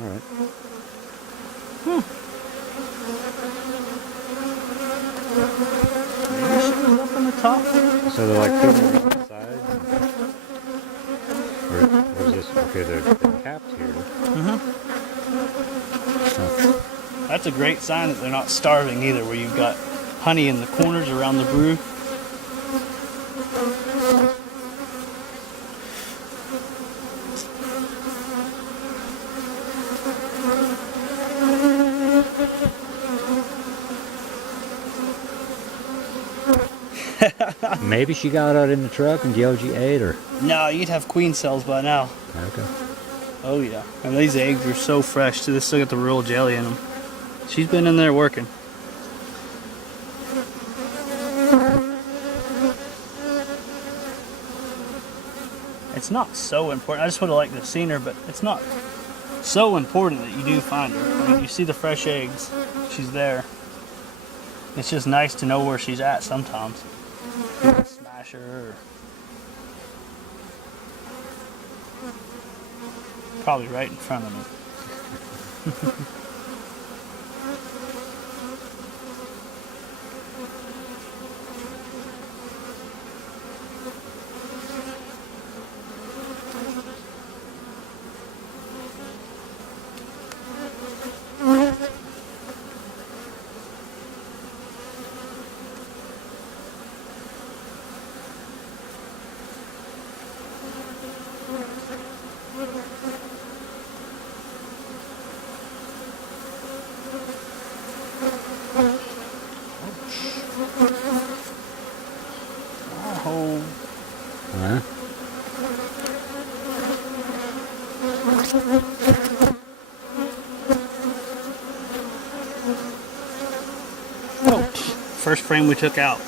All right. Maybe she was up on the top. So they're like filling around the sides? Or was this? Okay, they're capped here. Huh. That's a great sign that they're not starving either, where you've got honey in the corners around the brood. Maybe she got out in the truck and Gyoji ate her. No, you'd have queen cells by now. Okay. Oh yeah, and these eggs are so fresh too. They still got the royal jelly in them. She's been in there working. It's not so important. I just would have liked to have seen her, but it's not so important that you do find her. I mean, you see the fresh eggs, she's there. It's just nice to know where she's at sometimes. You can smash her. Or probably right in front of me. Oh. Huh? Oh, first frame we took out.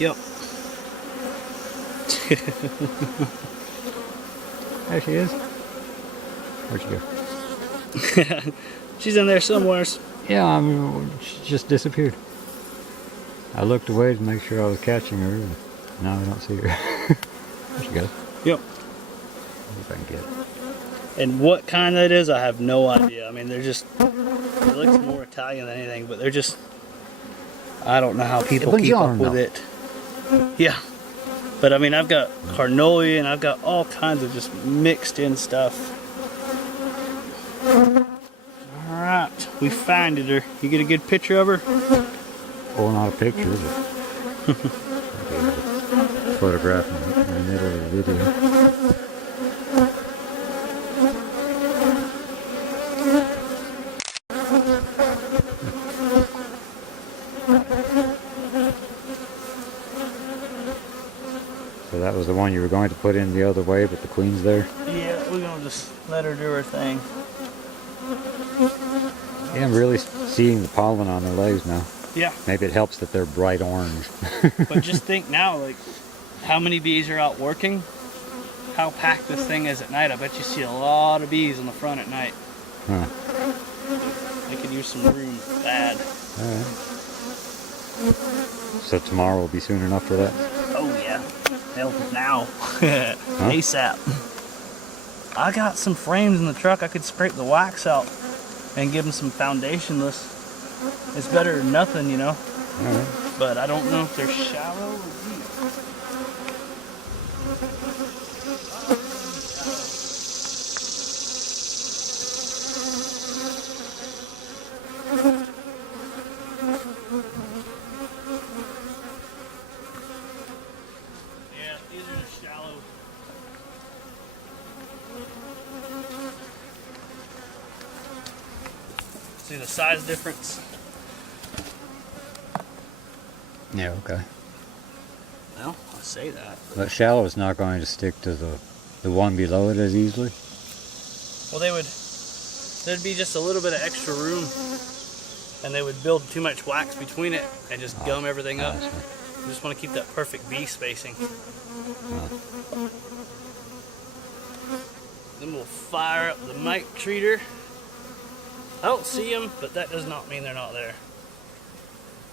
Yep. There she is. Where'd she go? She's in there somewhere. Yeah, I mean, she just disappeared. I looked away to make sure I was catching her, and now I don't see her. There she goes. Yep. See if I can get it. And what kind that is, I have no idea. I mean, they're just, it looks more Italian than anything, but they're just, I don't know how people keep up with it. Yeah. But I mean, I've got Carnoli and I've got all kinds of just mixed in stuff. Alright, we finded her. You get a good picture of her? Oh, not a picture, but photograph in the middle of the video. So that was the one you were going to put in the other way, but the queen's there? Yeah, we're going to just let her do her thing. Yeah, I'm really seeing the pollen on their legs now. Yeah. Maybe it helps that they're bright orange. But just think now, like, how many bees are out working? How packed this thing is at night. I bet you see a lot of bees on the front at night. Huh. They could use some room bad. Alright. So tomorrow will be soon enough for that? Oh yeah. Hell, now. ASAP. I got some frames in the truck. I could scrape the wax out and give them some foundationless. It's better than nothing, you know. Alright. But I don't know if they're shallow or deep. Yeah, these are just shallow. See the size difference? Yeah, okay. Well, I say that. But shallow is not going to stick to the one below it as easily? Well, there'd be just a little bit of extra room, and they would build too much wax between it and just gum everything up. Gotcha. You just want to keep that perfect bee spacing. Then we'll fire up the mite treater. I don't see them, but that does not mean they're not there.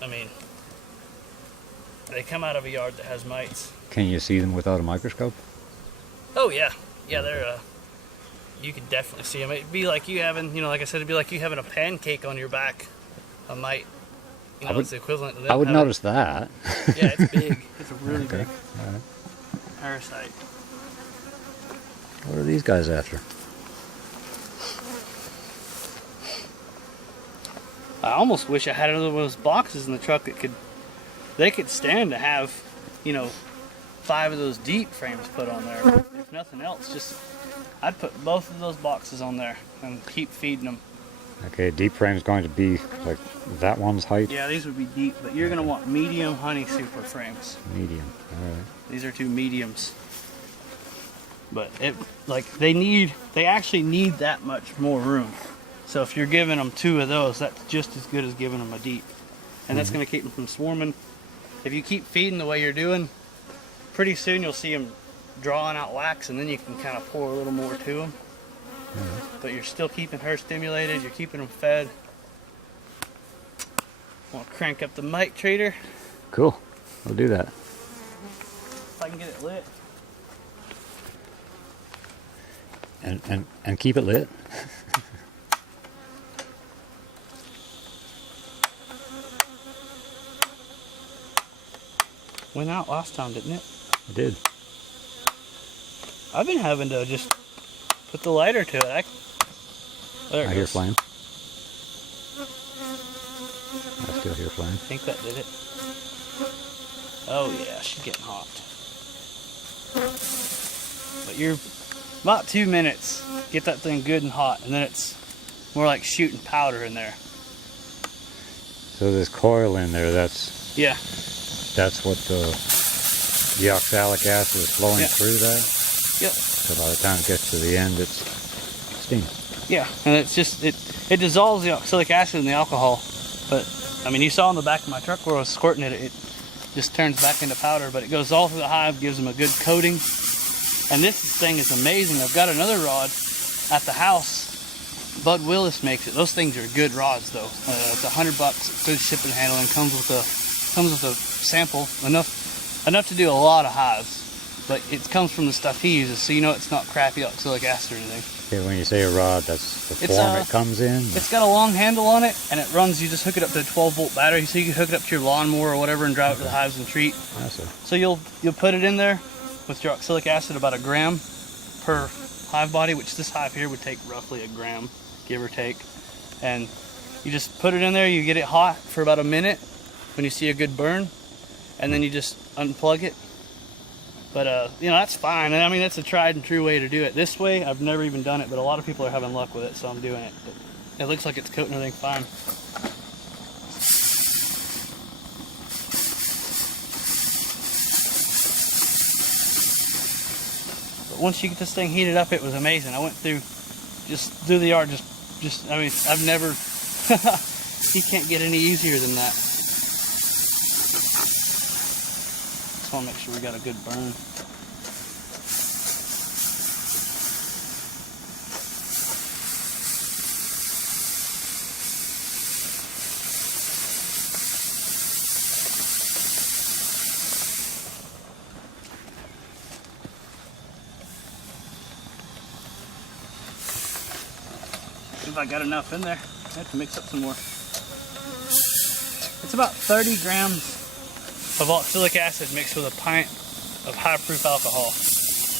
I mean, they come out of a yard that has mites. Can you see them without a microscope? Oh yeah, yeah, they're you could definitely see them. It'd be like you having, like I said, it'd be like you having a pancake on your back. A mite. It's the equivalent of them. I would notice that. Yeah, it's big. It's a really Okay. big All right. parasite. What are these guys after? I almost wish I had one of those boxes in the truck that they could stand to have, 5 of those deep frames put on there. If nothing else, I'd put both of those boxes on there and keep feeding them. Okay, deep frame's going to be like that one's height? Yeah, these would be deep, but you're going to want medium honey super frames. Medium, all right. These are 2 mediums. But they actually need that much more room. So if you're giving them 2 of those, that's just as good as giving them a deep. And that's going to keep them from swarming. If you keep feeding the way you're doing, pretty soon you'll see them drawing out wax, and then you can kind of pour a little more to them. But you're still keeping her stimulated, you're keeping them fed. Want to crank up the mite treater. Cool, we'll do that. If I can get it lit. And keep it lit. Went out last time, didn't it? It did. I've been having to just put the lighter to it. There it I hear goes. flame. I still hear flame. I think that did it. Oh yeah, she's getting hot. But you're about 2 minutes. Get that thing good and hot, and then it's more like shooting powder in there. So this coil in there, that's Yeah. what the oxalic acid is flowing through that? Yep. So by the time it gets to the end, it's steam. Yeah, and it's just it dissolves the oxalic acid in the alcohol. But I mean, you saw in the back of my truck where I was squirting it, it just turns back into powder. But it goes all through the hive, gives them a good coating. And this thing is amazing. I've got another rod at the house. Bud Willis makes it. Those things are good rods though. It's $100, good shipping and handling. Comes with a sample enough to do a lot of hives. But it comes from the stuff he uses, so you know it's not crappy oxalic acid or anything. Okay, when you say a rod, that's the form it comes in? It's got a long handle on it, and it runs, you just hook it up to a 12-volt battery, so you can hook it up to your lawnmower or whatever and drive it to the hives and treat. I see. So you'll put it in there with your oxalic acid, about 1 gram per hive body, which this hive here would take roughly 1 gram, give or take. And you just put it in there, you get it hot for about a minute when you see a good burn, and then you just unplug it. But, that's fine. I mean, that's a tried and true way to do it. This way, I've never even done it, but a lot of people are having luck with it, so I'm doing it. But it looks like it's coating everything fine. But once you get this thing heated up, it was amazing. I went through the yard, I mean, I've never, you can't get any easier than that. Just want to make sure we got a good burn. If I got enough in there, I have to mix up some more. It's about 30 grams of oxalic acid mixed with a pint of high-proof alcohol.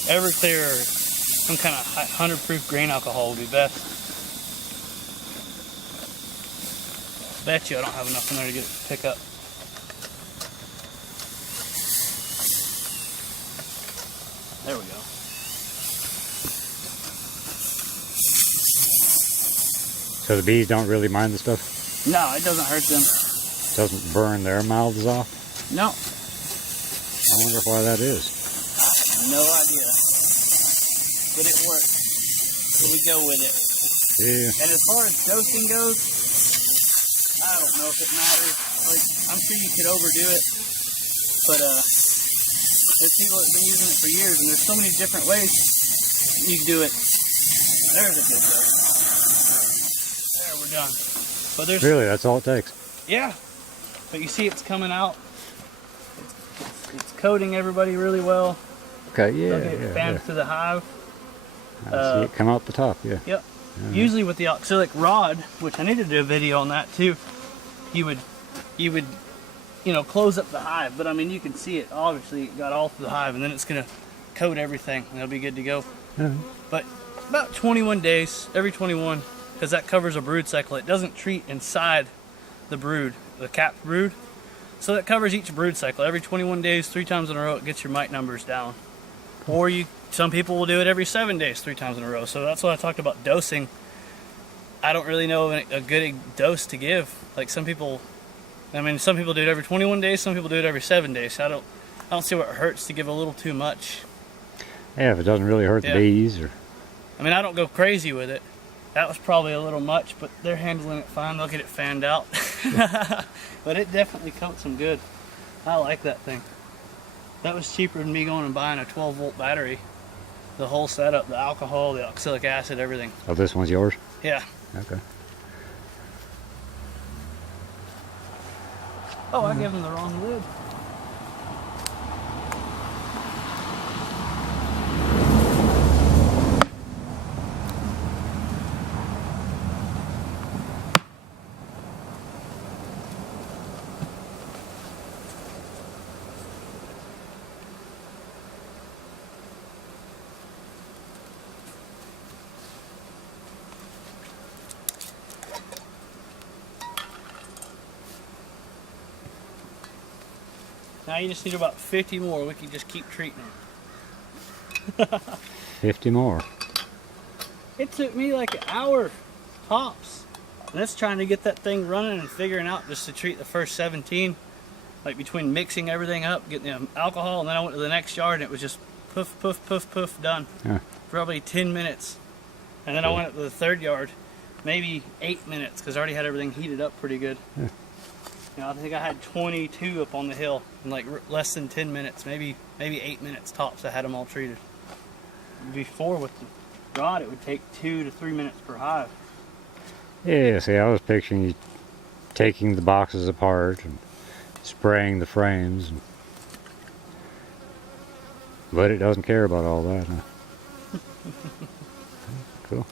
Everclear or some kind of 100-proof grain alcohol would be best. Bet you I don't have enough in there to get it to pick up. There we go. So the bees don't really mind the stuff? No, it doesn't hurt them. Doesn't burn their mouths off? No. I wonder why that is. I have no idea. But it works. So we go with it. Yeah. And as far as dosing goes, I don't know if it matters. Like, I'm sure you could overdo it. But there's people that have been using it for years, and there's so many different ways you can do it. There's a good dose. There, we're done. But there's Really, that's all it takes? Yeah. But you see it's coming out. It's coating everybody really well. Okay, yeah, It yeah, fans yeah. to the hive. I see it come out the top, yeah. Yep. Usually with the oxalic rod, which I need to do a video on that too, you would, close up the hive. But I mean, you can see it. Obviously, it got all through the hive, and then it's gonna coat everything, and it'll be good to go. But about 21 days, every 21, because that covers a brood cycle. It doesn't treat inside the brood, the capped brood. So that covers each brood cycle. Every 21 days, 3 times in a row, it gets your mite numbers down. Or some people will do it every 7 days, 3 times in a row. So that's what I talked about dosing. I don't really know a good dose to give. Like some people do it every 21 days, some people do it every 7 days. So I don't see what it hurts to give a little too much. Yeah, if it doesn't really hurt the bees. I mean, I don't go crazy with it. That was probably a little much, but they're handling it fine. They'll get it fanned out. But it definitely coats them good. I like that thing. That was cheaper than me going and buying a 12-volt battery. The whole setup, the alcohol, the oxalic acid, everything. Oh, this one's yours? Yeah. Okay. Oh, I gave them the wrong lid. Now you just need about 50 more. We can just keep treating them. 50 more. It took me like an hour tops. And that's trying to get that thing running and figuring out just to treat the first 17. Like between mixing everything up, getting the alcohol, and then I went to the next yard and it was just poof, poof, poof, poof, done. Yeah. Probably 10 minutes. And then I went up to the third yard, maybe 8 minutes, because I already had everything heated up pretty good. Yeah. I think I had 22 up on the hill in like less than 10 minutes, maybe 8 minutes tops. I had them all treated. Before with the rod, it would take 2 to 3 minutes per hive. Yeah, see, I was picturing you taking the boxes apart and spraying the frames. But it doesn't care about all that, huh? Cool.